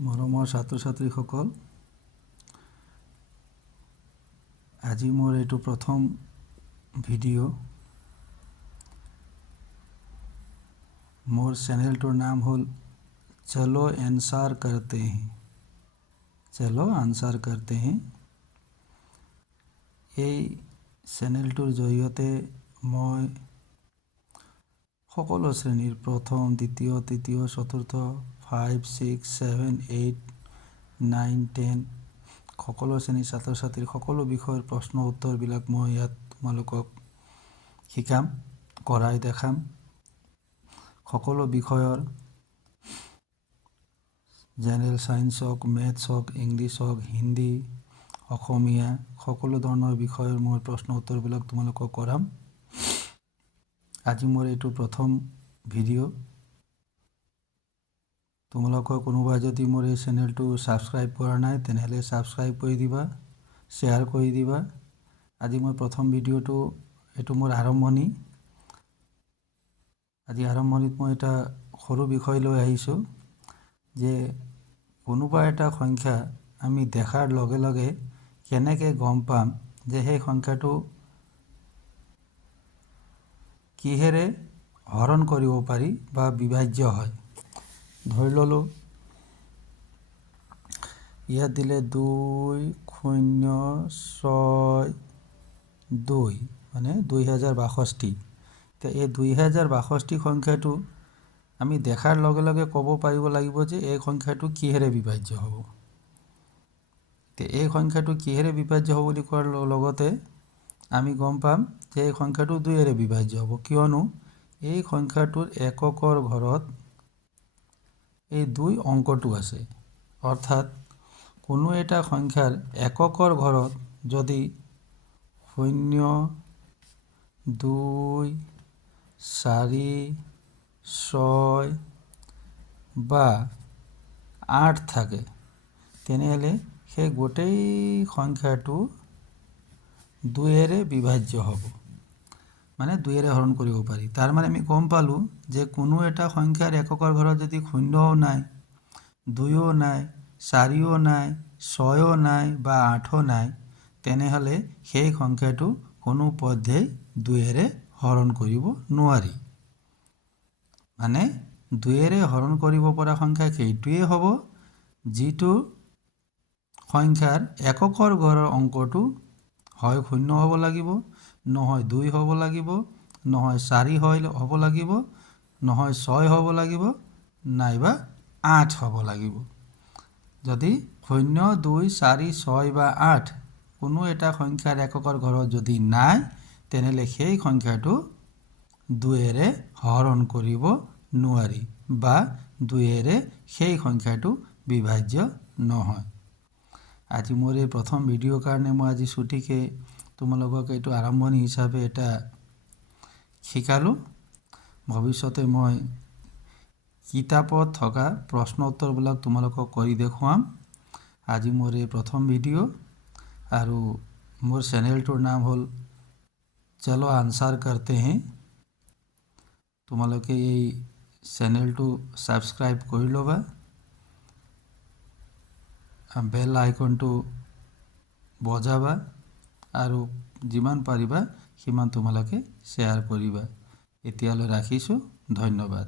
মৰমৰ ছাত্ৰ ছাত্ৰীসকল, আজি মোৰ এইটো প্ৰথম ভিডিঅ'। মোৰ চেনেলটোৰ নাম হ'ল চলো আনসাৰ কৰতে हैं। চলো আনসাৰ কৰতে हैं। এই চেনেলটোৰ জৰিয়তে মই সকলো শ্ৰেণীৰ প্ৰথম, দ্বিতীয়, তৃতীয়, চতুৰ্থ, 5, 6, 7, 8, 9, 10 সকলো শ্ৰেণীৰ ছাত্ৰ ছাত্ৰীৰ সকলো বিষয়ৰ প্ৰশ্ন উত্তৰবিলাক মই ইয়াত তোমালোকক শিকাম, কৰাই দেখাম। সকলো বিষয়ৰ জেনেৰেল ছায়েন্স হওক, মেথছ হওক, ইংলিছ হওক, হিন্দী, অসমীয়া সকলো ধৰণৰ বিষয়ৰ মই প্ৰশ্ন উত্তৰবিলাক তোমালোকক কৰাম। আজি মোৰ এইটো প্ৰথম ভিডিঅ'। তোমালোকৰ কোনোবাই যদি মোৰ এই চেনেলটো ছাবস্ক্ৰাইব কৰা নাই তেনেহ'লে ছাবস্ক্ৰাইব কৰি দিবা, শ্বেয়াৰ কৰি দিবা। আজি মই প্ৰথম ভিডিঅ'টো, এইটো মোৰ আৰম্ভণি। আজি আৰম্ভণিত মই এটা সৰু বিষয় লৈ আহিছোঁ যে কোনোবা এটা সংখ্যা আমি দেখাৰ লগে লগে কেনেকৈ গম পাম যে সেই সংখ্যাটো কিহেৰে হৰণ কৰিব পাৰি বা বিভাজ্য হয়। ধৰি ল'লোঁ ইয়াত দিলে 2062 মানে 2062। এতিয়া এই 2062 সংখ্যাটো আমি দেখাৰ লগে লগে ক'ব পাৰিব লাগিব যে এই সংখ্যাটো কিহেৰে বিভাজ্য হ'ব। এতিয়া এই সংখ্যাটো কিহেৰে বিভাজ্য হ'ব বুলি কোৱাৰ লগতে আমি গম পাম যে এই সংখ্যাটো 2ৰে বিভাজ্য হ'ব, কিয়নো এই সংখ্যাটোৰ এককৰ ঘৰত এই 2 অংকটো আছে। অৰ্থাৎ কোনো এটা সংখ্যাৰ এককৰ ঘৰত যদি 0, 2, 4, 6 বা 8 থাকে তেনেহ'লে সেই গোটেই সংখ্যাটো 2ৰে বিভাজ্য হ'ব, মানে 2ৰে হৰণ কৰিব পাৰি। তাৰ মানে আমি গম পালোঁ যে কোনো এটা সংখ্যাৰ এককৰ ঘৰত যদি 0ও নাই, 2ও নাই, 4ও নাই, 6ও নাই বা 8ও নাই তেনেহ'লে সেই সংখ্যাটো কোনো পধ্যেই 2ৰে হৰণ কৰিব নোৱাৰি। মানে 2ৰে হৰণ কৰিব পৰা সংখ্যা সেইটোৱেই হ'ব যিটো সংখ্যাৰ এককৰ ঘৰৰ অংকটো হয় 0 হ'ব লাগিব, নহয় 2 হ'ব লাগিব, নহয় 4 হ'ব লাগিব, নহয় 6 হ'ব লাগিব, নাইবা 8 হ'ব লাগিব। যদি 0, 2, 4, 6 বা 8 কোনো এটা সংখ্যাৰ এককৰ ঘৰত যদি নাই তেনেহ'লে সেই সংখ্যাটো 2ৰে হৰণ কৰিব নোৱাৰি বা 2ৰে সেই সংখ্যাটো বিভাজ্য নহয়। আজি মোৰ এই প্ৰথম ভিডিঅ'ৰ কাৰণে মই আজি ছুটিকে তোমালোকক এইটো আৰম্ভণি হিচাপে এটা শিকালোঁ। ভৱিষ্যতে মই কিতাপত থকা প্ৰশ্ন উত্তৰবিলাক তোমালোকক কৰি দেখুৱাম। আজি মোৰ এই প্ৰথম ভিডিঅ' আৰু মোৰ চেনেলটোৰ নাম হ'ল চলো আনসাৰ কৰতে हैं। তোমালোকে এই চেনেলটো ছাবস্ক্ৰাইব কৰি ল'বা, বেল আইকনটো বজাবা আৰু যিমান পাৰিবা সিমান তোমালোকে শ্বেয়াৰ কৰিবা। এতিয়ালৈ ৰাখিছোঁ, ধন্যবাদ।